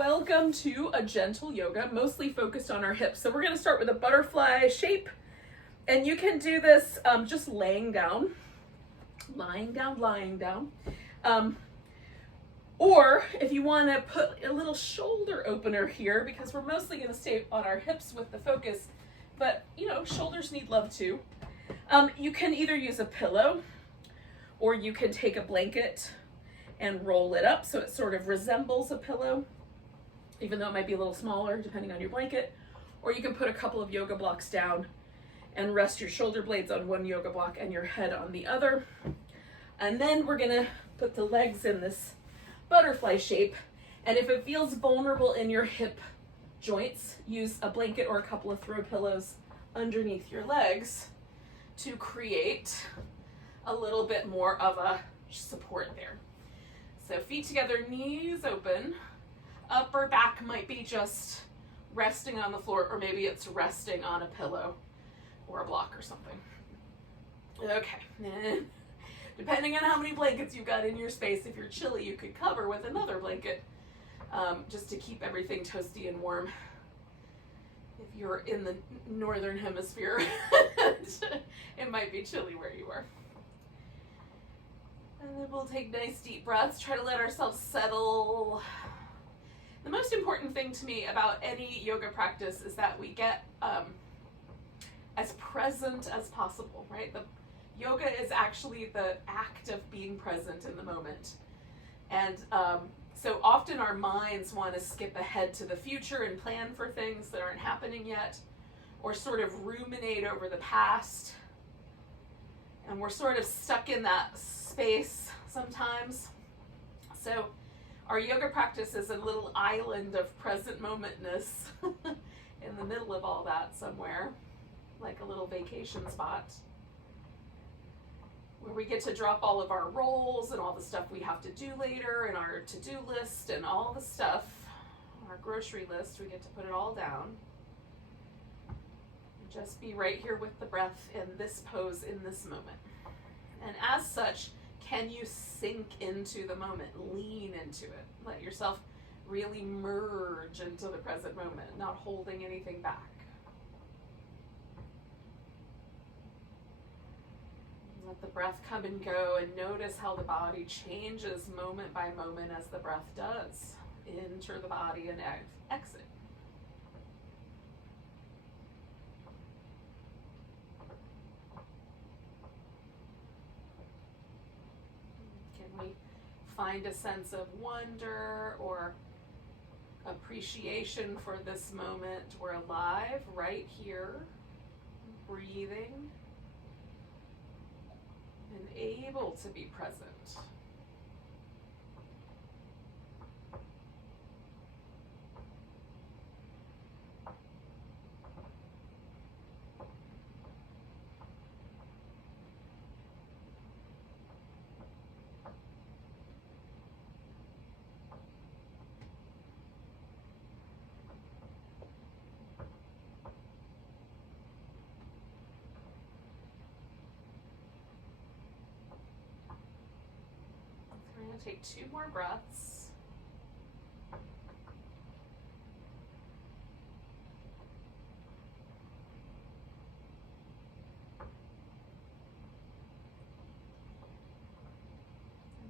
Welcome to a gentle yoga, mostly focused on our hips. So we're going to start with a butterfly shape, and you can do this just laying down, lying down. Or if you want to put a little shoulder opener here, because we're mostly going to stay on our hips with the focus, but you know, shoulders need love too. You can either use a pillow, or you can take a blanket and roll it up so it sort of resembles a pillow, even though it might be a little smaller depending on your blanket. Or you can put a couple of yoga blocks down and rest your shoulder blades on one yoga block and your head on the other. And then we're gonna put the legs in this butterfly shape. And if it feels vulnerable in your hip joints, use a blanket or a couple of throw pillows underneath your legs to create a little bit more of a support there. So feet together, knees open. Upper back might be just resting on the floor, or maybe it's resting on a pillow or a block or something. Okay. Depending on how many blankets you've got in your space, if you're chilly, you could cover with another blanket just to keep everything toasty and warm. If you're in the northern hemisphere, it might be chilly where you are. And then we'll take nice deep breaths, try to let ourselves settle. The most important thing to me about any yoga practice is that we get as present as possible, right? The yoga is actually the act of being present in the moment. And so often our minds want to skip ahead to the future and plan for things that aren't happening yet, or sort of ruminate over the past. And we're sort of stuck in that space sometimes. So our yoga practice is a little island of present momentness in the middle of all that somewhere, like a little vacation spot where we get to drop all of our roles and all the stuff we have to do later and our to-do list and all the stuff, our grocery list. We get to put it all down. Just be right here with the breath in this pose in this moment. And as such, can you sink into the moment, lean into it, let yourself really merge into the present moment, not holding anything back. Let the breath come and go, and notice how the body changes moment by moment as the breath does. Enter the body and exit. Find a sense of wonder or appreciation for this moment. We're alive right here, breathing, and able to be present. Take 2 more breaths.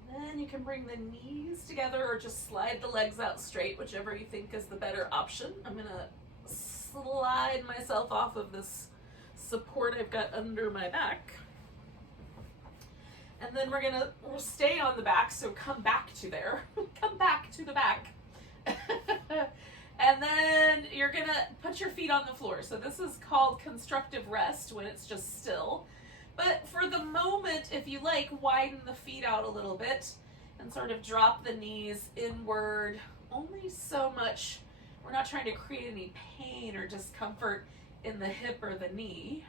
And then you can bring the knees together or just slide the legs out straight, whichever you think is the better option. I'm gonna slide myself off of this support I've got under my back. And then we'll stay on the back, so come back to there. Come back to the back. And then you're gonna put your feet on the floor. So this is called constructive rest when it's just still. But for the moment, if you like, widen the feet out a little bit and sort of drop the knees inward. Only so much. We're not trying to create any pain or discomfort in the hip or the knee.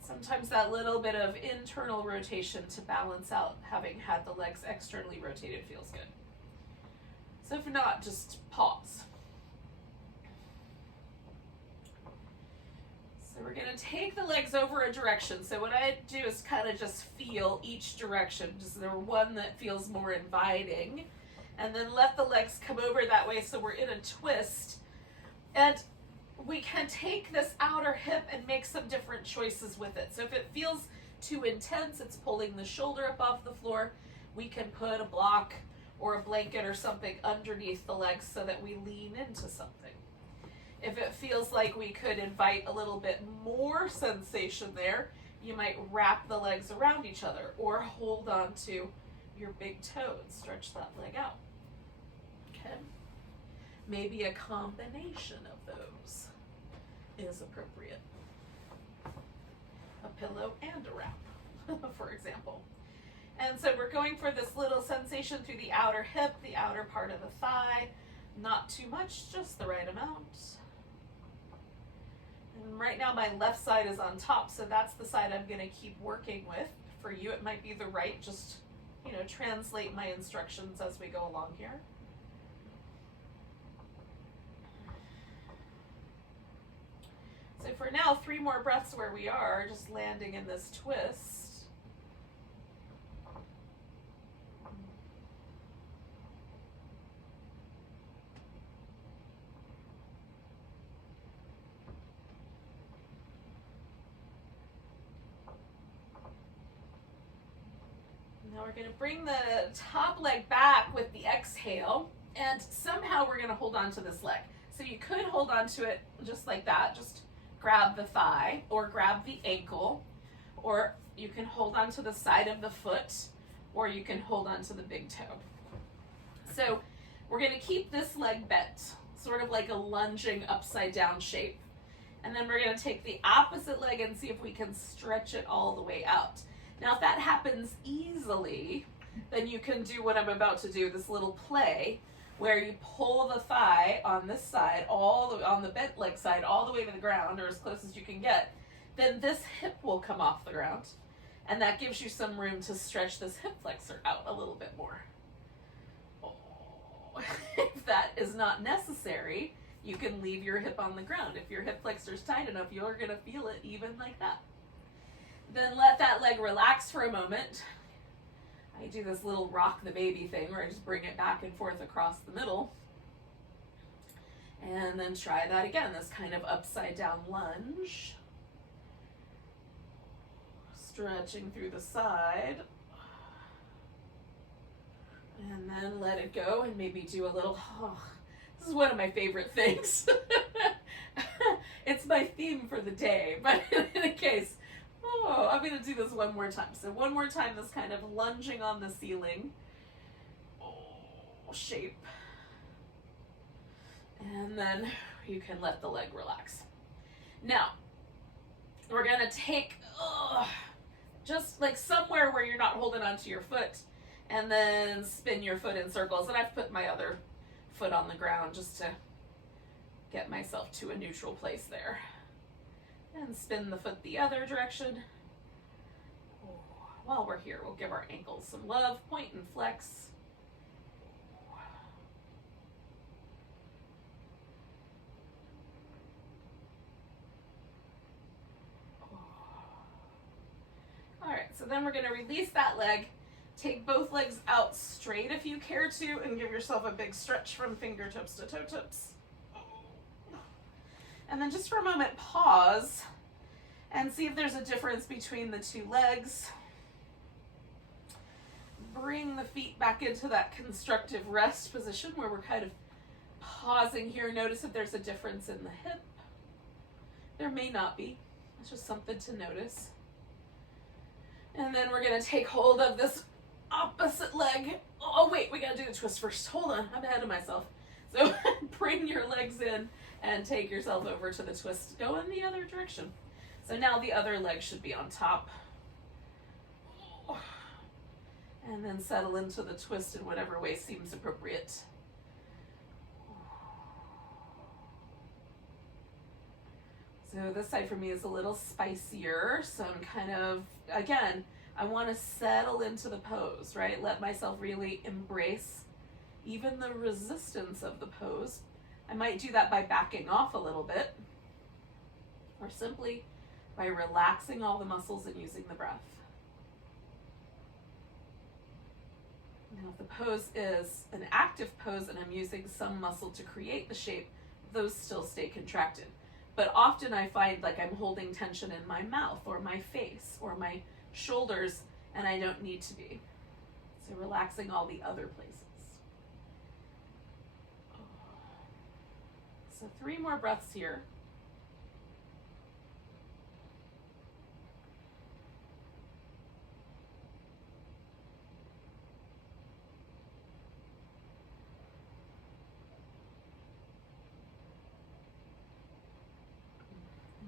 Sometimes that little bit of internal rotation to balance out having had the legs externally rotated feels good. So if not, just pause. So we're going to take the legs over a direction. So what I do is kind of just feel each direction. Is there one that feels more inviting? And then let the legs come over that way so we're in a twist. And we can take this outer hip and make some different choices with it. So if it feels too intense, it's pulling the shoulder up off the floor, we can put a block or a blanket or something underneath the legs so that we lean into something. If it feels like we could invite a little bit more sensation there, you might wrap the legs around each other or hold on to your big toe and stretch that leg out. Okay? Maybe a combination of those is appropriate. A pillow and a wrap, for example. And so we're going for this little sensation through the outer hip, the outer part of the thigh. Not too much, just the right amount. And right now my left side is on top, so that's the side I'm going to keep working with. For you, it might be the right. Just, translate my instructions as we go along here. So for now, 3 more breaths where we are, just landing in this twist. Now we're going to bring the top leg back with the exhale, and somehow we're going to hold on to this leg. So you could hold on to it just like that, just grab the thigh or grab the ankle, or you can hold on to the side of the foot, or you can hold on to the big toe. So we're going to keep this leg bent, sort of like a lunging upside down shape. And then we're going to take the opposite leg and see if we can stretch it all the way out. Now, if that happens easily, then you can do what I'm about to do, this little play, where you pull the thigh on this side, on the bent leg side, all the way to the ground, or as close as you can get. Then this hip will come off the ground, and that gives you some room to stretch this hip flexor out a little bit more. Oh. If that is not necessary, you can leave your hip on the ground. If your hip flexor is tight enough, you're going to feel it even like that. Then let that leg relax for a moment. I do this little rock the baby thing where I just bring it back and forth across the middle. And then try that again, this kind of upside down lunge. Stretching through the side. And then let it go and maybe do a little, this is one of my favorite things. It's my theme for the day, but in any case, I'm going to do this one more time. So one more time, this kind of lunging on the ceiling shape. And then you can let the leg relax. Now, we're going to take just like somewhere where you're not holding onto your foot, and then spin your foot in circles. And I've put my other foot on the ground just to get myself to a neutral place there. And spin the foot the other direction. While we're here, we'll give our ankles some love. Point and flex. All right, so then we're going to release that leg. Take both legs out straight if you care to, and give yourself a big stretch from fingertips to toe tips. And then just for a moment, pause and see if there's a difference between the two legs. Bring the feet back into that constructive rest position where we're kind of pausing here. Notice if there's a difference in the hip. There may not be. It's just something to notice. And then we're going to take hold of this opposite leg. Oh, wait, we got to do the twist first. Hold on, I'm ahead of myself. So bring your legs in and take yourself over to the twist. Go in the other direction. So now the other leg should be on top. And then settle into the twist in whatever way seems appropriate. So this side for me is a little spicier. So I'm kind of, again, I want to settle into the pose, right? Let myself really embrace even the resistance of the pose. I might do that by backing off a little bit, or simply by relaxing all the muscles and using the breath. Now, if the pose is an active pose and I'm using some muscle to create the shape, those still stay contracted. But often I find like I'm holding tension in my mouth or my face or my shoulders, and I don't need to be. So relaxing all the other places. So 3 more breaths here.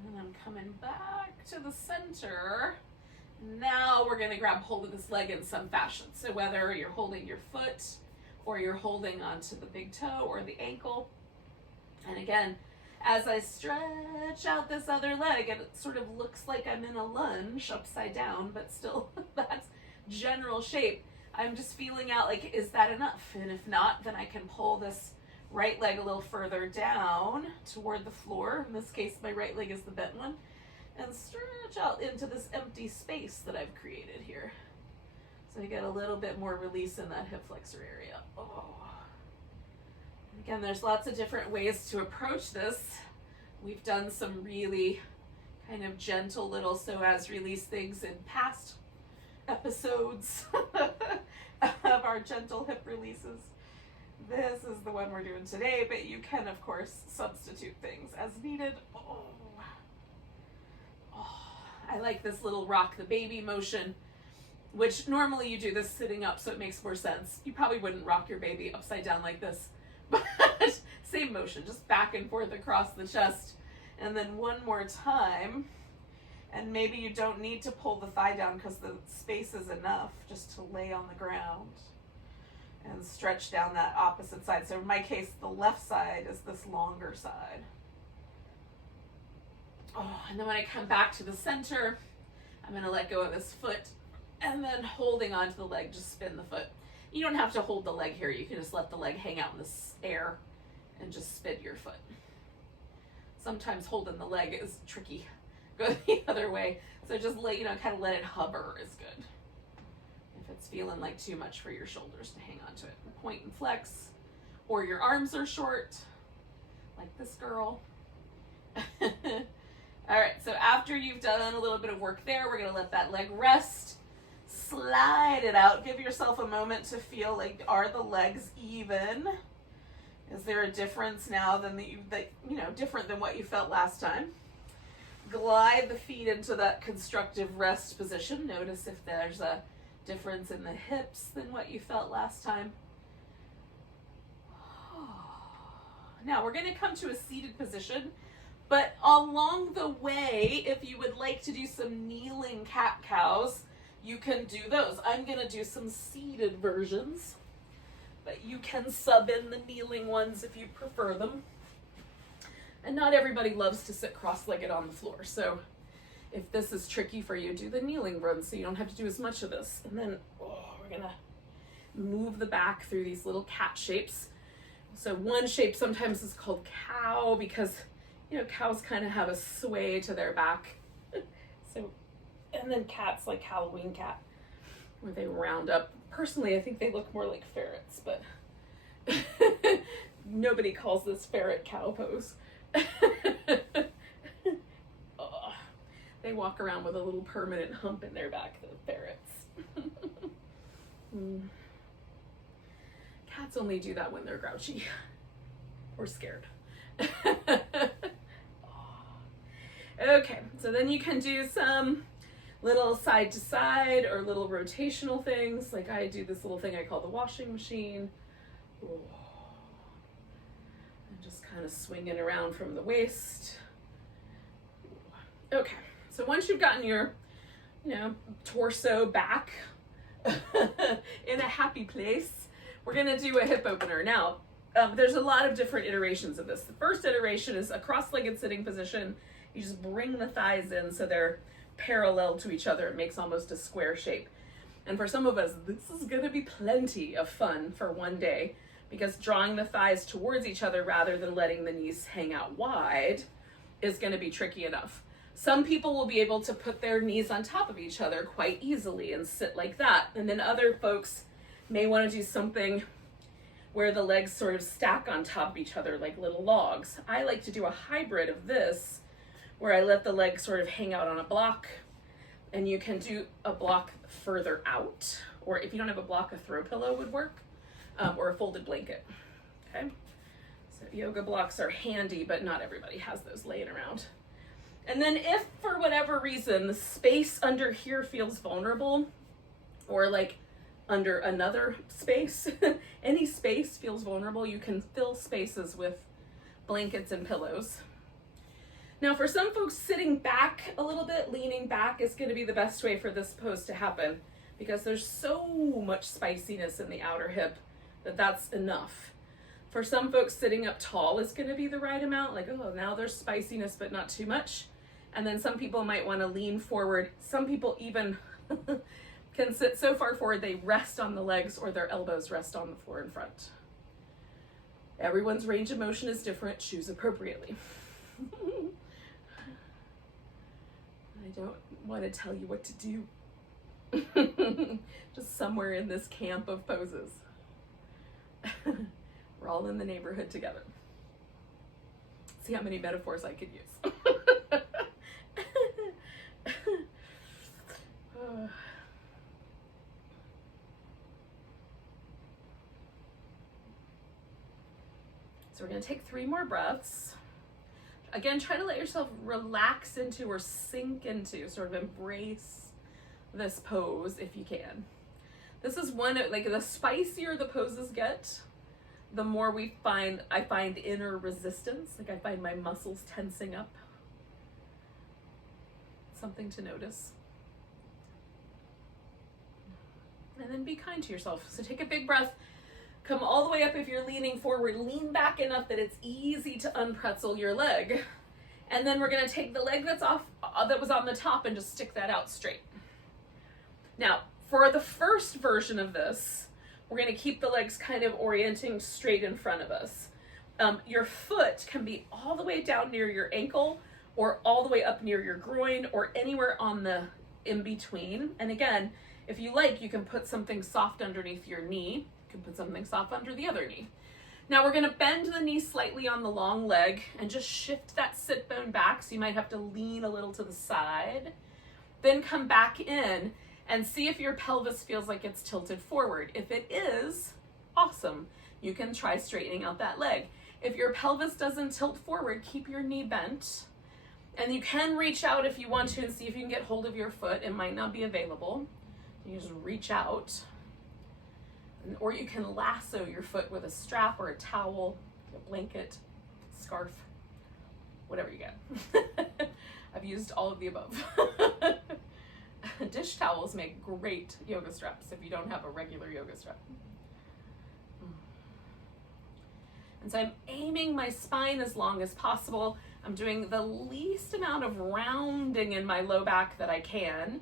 And I'm coming back to the center. Now we're going to grab hold of this leg in some fashion. So whether you're holding your foot or you're holding onto the big toe or the ankle. And again, as I stretch out this other leg, and it sort of looks like I'm in a lunge upside down, but still that's general shape. I'm just feeling out like, is that enough? And if not, then I can pull this right leg a little further down toward the floor. In this case, my right leg is the bent one. And stretch out into this empty space that I've created here. So I get a little bit more release in that hip flexor area. Oh. Again, there's lots of different ways to approach this. We've done some really kind of gentle little psoas release things in past episodes of our gentle hip releases. This is the one we're doing today, but you can, of course, substitute things as needed. Oh. I like this little rock the baby motion, which normally you do this sitting up, so it makes more sense. You probably wouldn't rock your baby upside down like this, but same motion, just back and forth across the chest. And then one more time, and maybe you don't need to pull the thigh down because the space is enough just to lay on the ground and stretch down that opposite side. So in my case, the left side is this longer side. Oh, and then when I come back to the center, I'm going to let go of this foot, and then holding onto the leg, just spin the foot. You don't have to hold the leg here. You can just let the leg hang out in the air and just spin your foot. Sometimes holding the leg is tricky. Go the other way. So just kind of let it hover is good. If it's feeling like too much for your shoulders to hang onto it. Point and flex, or your arms are short, like this girl. All right, so after you've done a little bit of work there, we're gonna let that leg rest, slide it out, give yourself a moment to feel like, are the legs even? Is there a difference now different than what you felt last time? Glide the feet into that constructive rest position. Notice if there's a difference in the hips than what you felt last time. Now we're gonna come to a seated position. But along the way, if you would like to do some kneeling cat-cows, you can do those. I'm going to do some seated versions, but you can sub in the kneeling ones if you prefer them. And not everybody loves to sit cross-legged on the floor, so if this is tricky for you, do the kneeling run so you don't have to do as much of this. And then we're going to move the back through these little cat shapes. So one shape sometimes is called cow because cows kind of have a sway to their back. So, and then cats like Halloween cat, where they round up. Personally, I think they look more like ferrets, but nobody calls this ferret cow pose. Oh, they walk around with a little permanent hump in their back, the ferrets. Cats only do that when they're grouchy or scared. Okay, so then you can do some little side to side or little rotational things. Like I do this little thing I call the washing machine. And just kind of swinging around from the waist. Okay, so once you've gotten your, torso back in a happy place, we're gonna do a hip opener. Now, there's a lot of different iterations of this. The first iteration is a cross-legged sitting position. You just bring the thighs in so they're parallel to each other. It makes almost a square shape. And for some of us, this is going to be plenty of fun for one day because drawing the thighs towards each other rather than letting the knees hang out wide is going to be tricky enough. Some people will be able to put their knees on top of each other quite easily and sit like that. And then other folks May want to do something where the legs sort of stack on top of each other like little logs. I like to do a hybrid of this where I let the legs sort of hang out on a block, and you can do a block further out, or if you don't have a block, a throw pillow would work, or a folded blanket. Okay, so yoga blocks are handy, but not everybody has those laying around. And then if for whatever reason the space under here feels vulnerable, or like under another space, any space feels vulnerable, you can fill spaces with blankets and pillows. Now for some folks, sitting back a little bit, leaning back is going to be the best way for this pose to happen, because there's so much spiciness in the outer hip that that's enough. For some folks, sitting up tall is going to be the right amount, like, oh, now there's spiciness but not too much. And then some people might want to lean forward. Some people even can sit so far forward they rest on the legs, or their elbows rest on the floor in front. Everyone's range of motion is different. Choose appropriately. I don't want to tell you what to do. Just somewhere in this camp of poses. We're all in the neighborhood together. See how many metaphors I could use. So we're going to take 3 more breaths. Again, try to let yourself relax into or sink into, sort of embrace this pose if you can. This is one, like, the spicier the poses get, the more I find inner resistance. Like, I find my muscles tensing up. Something to notice. And then be kind to yourself. So take a big breath. Come all the way up if you're leaning forward. Lean back enough that it's easy to unpretzel your leg. And then we're going to take the leg that's off, that was on the top, and just stick that out straight. Now, for the first version of this, we're going to keep the legs kind of orienting straight in front of us. Your foot can be all the way down near your ankle, or all the way up near your groin, or anywhere on the in-between. And again, if you like, you can put something soft underneath your knee. You can put something soft under the other knee. Now we're going to bend the knee slightly on the long leg and just shift that sit bone back. So you might have to lean a little to the side. Then come back in and see if your pelvis feels like it's tilted forward. If it is, awesome. You can try straightening out that leg. If your pelvis doesn't tilt forward, keep your knee bent. And you can reach out if you want to and see if you can get hold of your foot. It might not be available. You just reach out. Or you can lasso your foot with a strap or a towel, a blanket, scarf, whatever you get. I've used all of the above. Dish towels make great yoga straps if you don't have a regular yoga strap. And so I'm aiming my spine as long as possible. I'm doing the least amount of rounding in my low back that I can,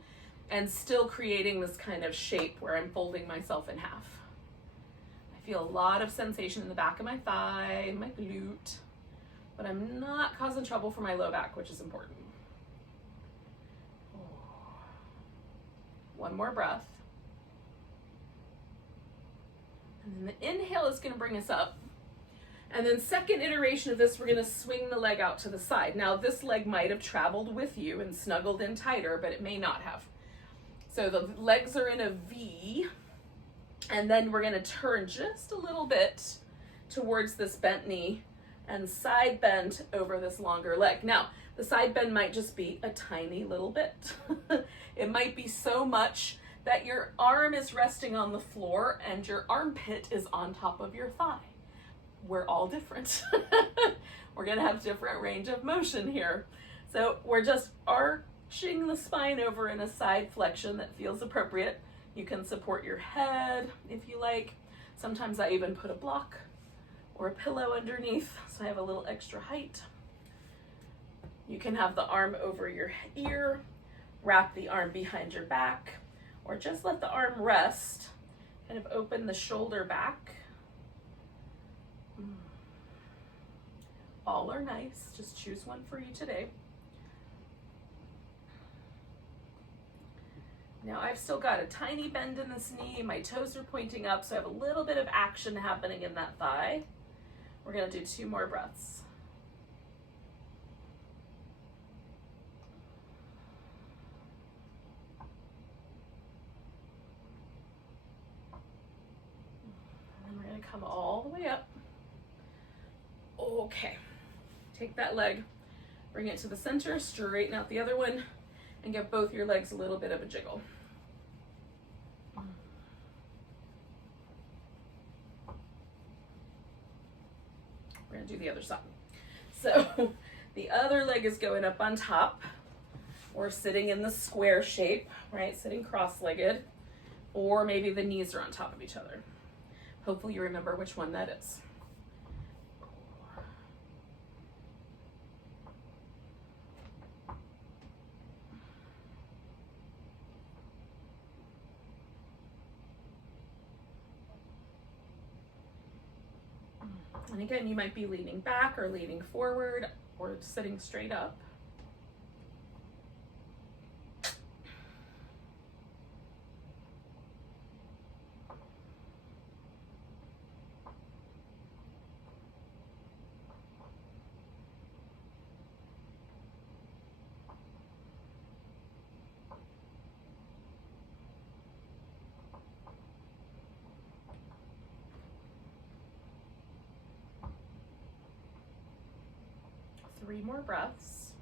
and still creating this kind of shape where I'm folding myself in half. I feel a lot of sensation in the back of my thigh, my glute, but I'm not causing trouble for my low back, which is important. One more breath. And then the inhale is going to bring us up. And then second iteration of this, we're going to swing the leg out to the side. Now this leg might have traveled with you and snuggled in tighter, but it may not have. So the legs are in a V, and then we're going to turn just a little bit towards this bent knee and side bend over this longer leg. Now, the side bend might just be a tiny little bit. It might be so much that your arm is resting on the floor and your armpit is on top of your thigh. We're all different. We're going to have different range of motion here. So we're just arching the spine over in a side flexion that feels appropriate. You can support your head if you like. Sometimes I even put a block or a pillow underneath so I have a little extra height. You can have the arm over your ear, wrap the arm behind your back, or just let the arm rest, kind of open the shoulder back. All are nice, just choose one for you today. Now I've still got a tiny bend in this knee, my toes are pointing up, so I have a little bit of action happening in that thigh. We're gonna do 2 more breaths. And then we're gonna come all the way up. Okay, take that leg, bring it to the center, straighten out the other one, and give both your legs a little bit of a jiggle. We're gonna do the other side. So the other leg is going up on top. We're sitting in the square shape, right? Sitting cross-legged, or maybe the knees are on top of each other. Hopefully you remember which one that is. And again, you might be leaning back or leaning forward or sitting straight up. Three more breaths.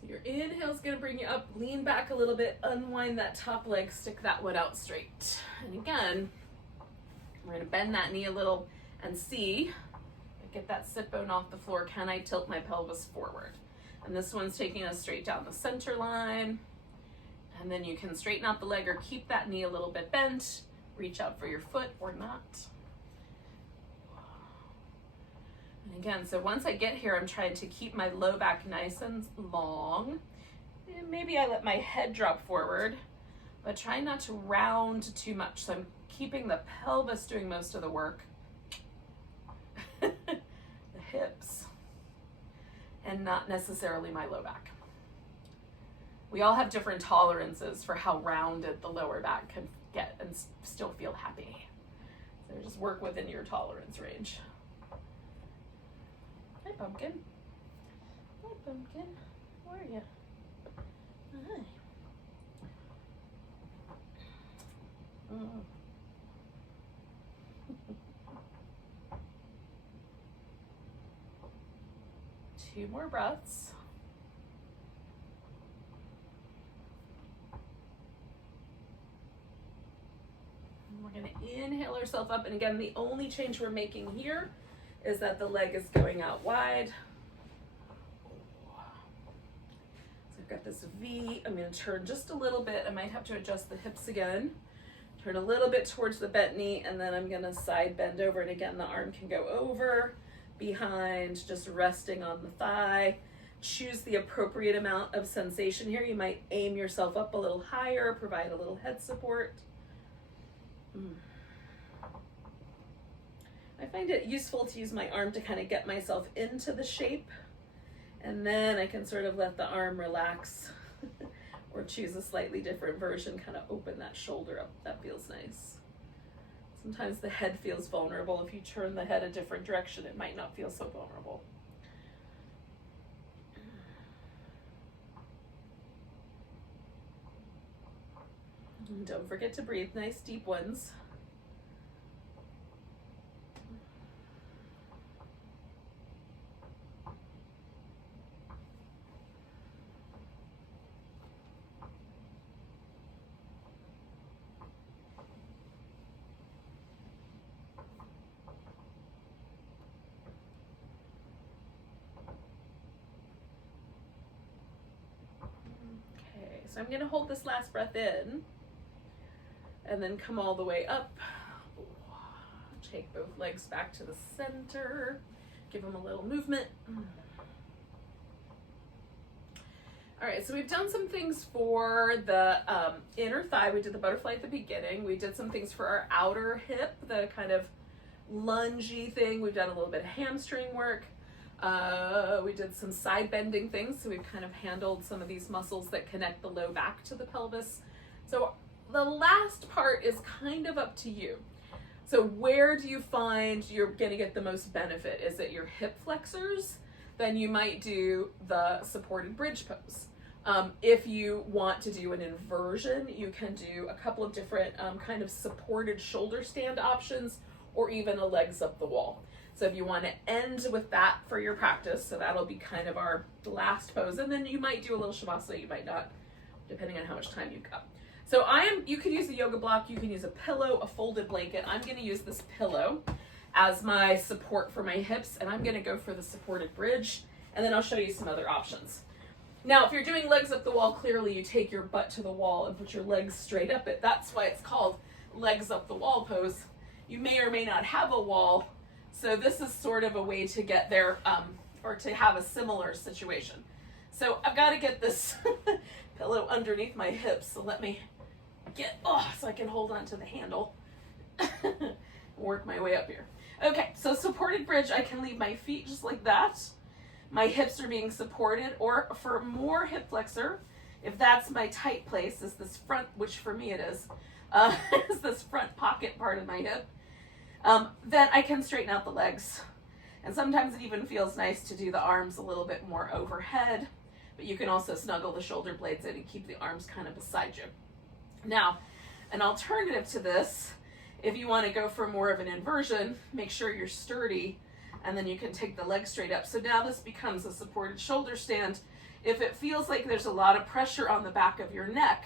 So your inhale is going to bring you up, lean back a little bit, unwind that top leg, stick that one out straight. And again, we're going to bend that knee a little and see, get that sit bone off the floor, can I tilt my pelvis forward? And this one's taking us straight down the center line. And then you can straighten out the leg or keep that knee a little bit bent, reach out for your foot or not. And again, so once I get here, I'm trying to keep my low back nice and long. And maybe I let my head drop forward, but try not to round too much. So I'm keeping the pelvis doing most of the work. The hips, and not necessarily my low back. We all have different tolerances for how rounded the lower back can get and still feel happy. So just work within your tolerance range. Hi, pumpkin. Hi, pumpkin. How are you? Hi. Two more breaths. And we're going to inhale ourselves up. And again, the only change we're making here is that the leg is going out wide. So I've got this V. I'm going to turn just a little bit. I might have to adjust the hips again. Turn a little bit towards the bent knee, and then I'm going to side bend over. And again, the arm can go over, behind, just resting on the thigh. Choose the appropriate amount of sensation here. You might aim yourself up a little higher, provide a little head support. I find it useful to use my arm to kind of get myself into the shape, and then I can sort of let the arm relax or choose a slightly different version, kind of open that shoulder up. That feels nice. Sometimes the head feels vulnerable. If you turn the head a different direction, it might not feel so vulnerable. And don't forget to breathe nice deep ones. So I'm going to hold this last breath in and then come all the way up. Take both legs back to the center. Give them a little movement. All right, so we've done some things for the inner thigh. We did the butterfly at the beginning. We did some things for our outer hip, the kind of lungy thing. We've done a little bit of hamstring work. We did some side bending things, so we've kind of handled some of these muscles that connect the low back to the pelvis. So the last part is kind of up to you. So where do you find you're going to get the most benefit? Is it your hip flexors? Then you might do the supported bridge pose. If you want to do an inversion, you can do a couple of different kind of supported shoulder stand options, or even a legs up the wall. So if you want to end with that for your practice, so that'll be kind of our last pose, and then you might do a little shavasana, you might not, depending on how much time you've got. So you can use a yoga block, you can use a pillow, a folded blanket. I'm going to use this pillow as my support for my hips, and I'm going to go for the supported bridge, and then I'll show you some other options. Now, if you're doing legs up the wall, clearly you take your butt to the wall and put your legs straight up it. That's why it's called legs up the wall pose. You may or may not have a wall, so this is sort of a way to get there, or to have a similar situation. So I've got to get this pillow underneath my hips, so let me so I can hold on to the handle. Work my way up here. Okay, so supported bridge, I can leave my feet just like that. My hips are being supported, or for more hip flexor, if that's my tight place, is this front, which for me it is this front pocket part of my hip, then I can straighten out the legs. And sometimes it even feels nice to do the arms a little bit more overhead, but you can also snuggle the shoulder blades in and keep the arms kind of beside you. Now, an alternative to this, if you want to go for more of an inversion, make sure you're sturdy, and then you can take the legs straight up. So now this becomes a supported shoulder stand. If it feels like there's a lot of pressure on the back of your neck,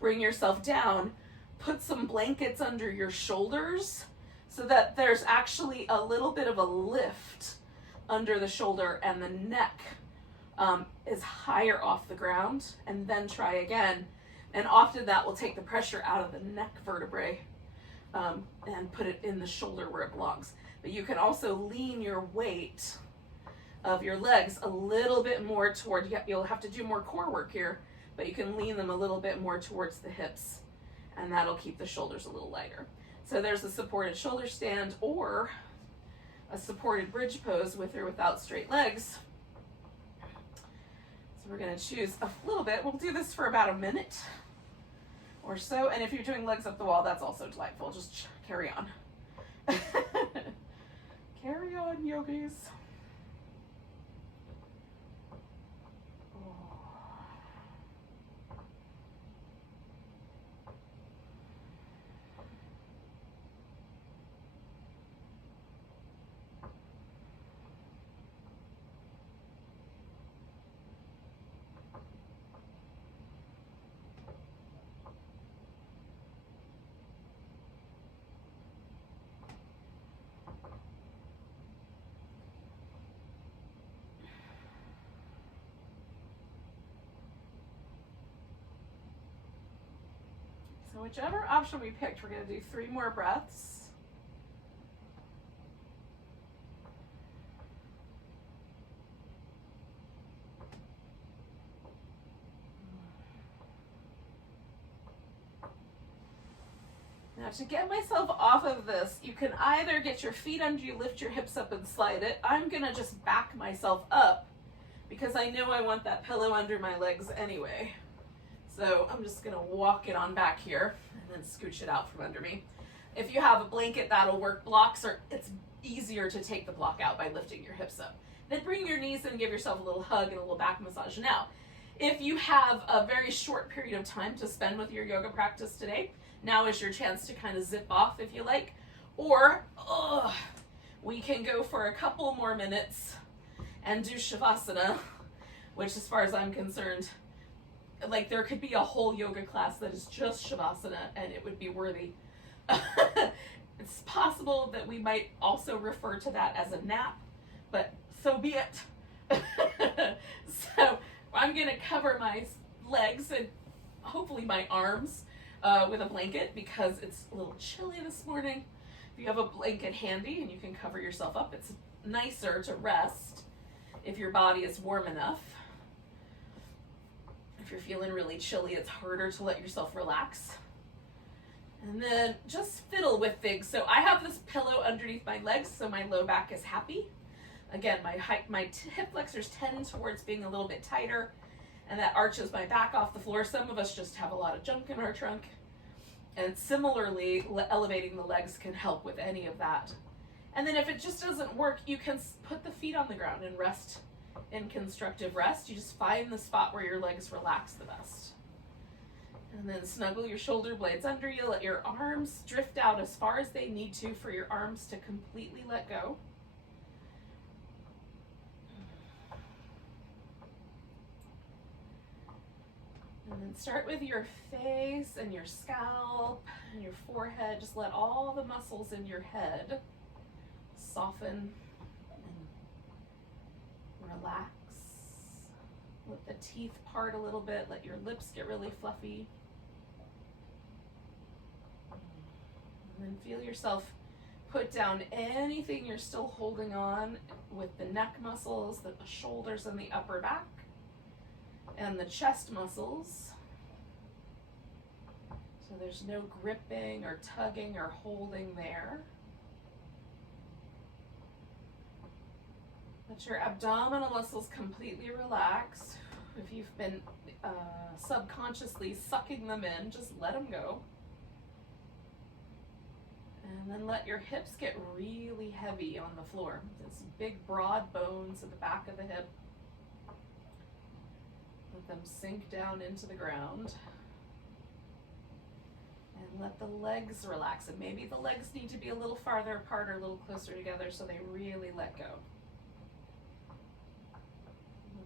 bring yourself down, put some blankets under your shoulders so that there's actually a little bit of a lift under the shoulder, and the neck is higher off the ground, and then try again. And often that will take the pressure out of the neck vertebrae and put it in the shoulder where it belongs. But you can also lean your weight of your legs a little bit more toward, you'll have to do more core work here, but you can lean them a little bit more towards the hips, and that'll keep the shoulders a little lighter. So there's a supported shoulder stand, or a supported bridge pose with or without straight legs. So we're going to choose a little bit. We'll do this for about a minute or so, and if you're doing legs up the wall, that's also delightful. Just carry on. Carry on, yogis. So whichever option we picked, we're going to do 3 more breaths. Now, to get myself off of this, you can either get your feet under you, lift your hips up and slide it. I'm going to just back myself up because I know I want that pillow under my legs anyway. So I'm just going to walk it on back here and then scooch it out from under me. If you have a blanket, that'll work. Blocks it's easier to take the block out by lifting your hips up. Then bring your knees in and give yourself a little hug and a little back massage. Now, if you have a very short period of time to spend with your yoga practice today, now is your chance to kind of zip off if you like. Or we can go for a couple more minutes and do shavasana, which as far as I'm concerned, like there could be a whole yoga class that is just shavasana and it would be worthy. It's possible that we might also refer to that as a nap, but so be it. So I'm going to cover my legs and hopefully my arms with a blanket because it's a little chilly this morning. If you have a blanket handy and you can cover yourself up, it's nicer to rest if your body is warm enough. If you're feeling really chilly, it's harder to let yourself relax. And then just fiddle with things. So I have this pillow underneath my legs so my low back is happy. Again, my hip flexors tend towards being a little bit tighter, and that arches my back off the floor. Some of us just have a lot of junk in our trunk. And similarly, elevating the legs can help with any of that. And then if it just doesn't work, you can put the feet on the ground and rest in constructive rest. You just find the spot where your legs relax the best. And then snuggle your shoulder blades under you. Let your arms drift out as far as they need to for your arms to completely let go. And then start with your face and your scalp and your forehead. Just let all the muscles in your head soften and relax. Let the teeth part a little bit. Let your lips get really fluffy. And then feel yourself put down anything you're still holding on with the neck muscles, the shoulders and the upper back, and the chest muscles. So there's no gripping or tugging or holding there. Let your abdominal muscles completely relax. If you've been subconsciously sucking them in, just let them go. And then let your hips get really heavy on the floor. There's big broad bones at the back of the hip. Let them sink down into the ground. And let the legs relax. And maybe the legs need to be a little farther apart or a little closer together so they really let go.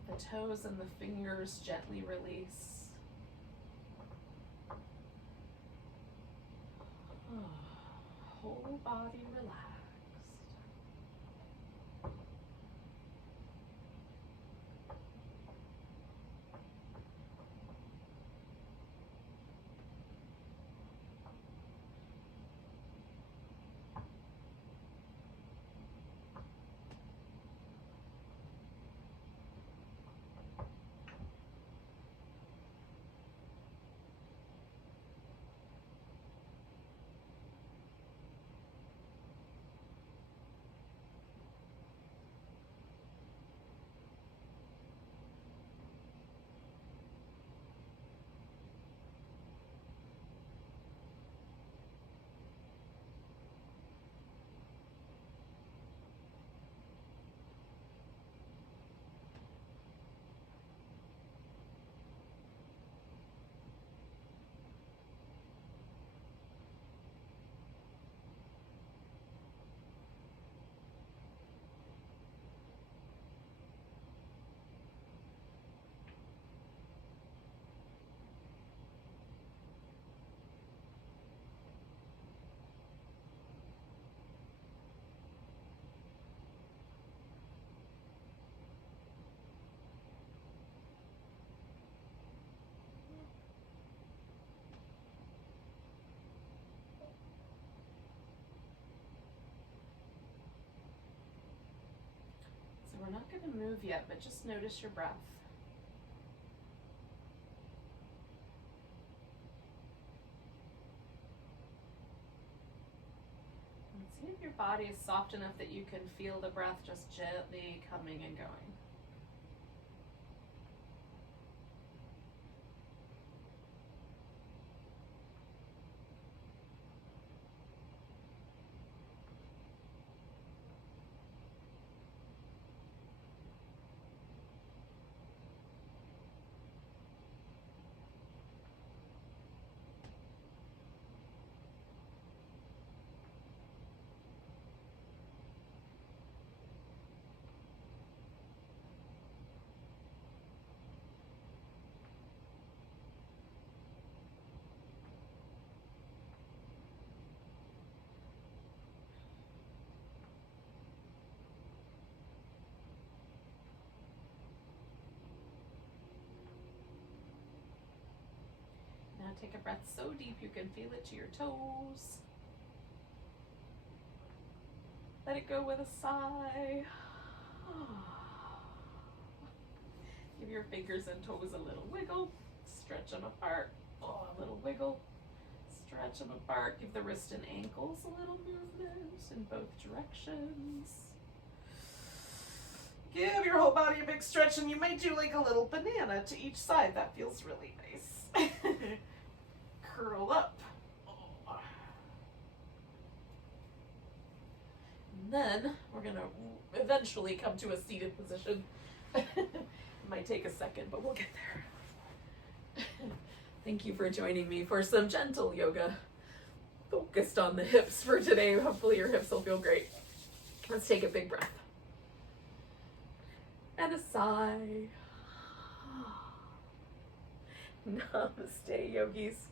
Let the toes and the fingers gently release. Whole body relaxed. We're not going to move yet, but just notice your breath. And see if your body is soft enough that you can feel the breath just gently coming and going. Now take a breath so deep you can feel it to your toes. Let it go with a sigh. Give your fingers and toes a little wiggle. Stretch them apart. Oh, a little wiggle. Stretch them apart. Give the wrist and ankles a little movement in both directions. Give your whole body a big stretch, and you might do like a little banana to each side. That feels really nice. Curl up. Oh. And then we're going to eventually come to a seated position. It might take a second, but we'll get there. Thank you for joining me for some gentle yoga focused on the hips for today. Hopefully your hips will feel great. Let's take a big breath. And a sigh. Namaste, yogis.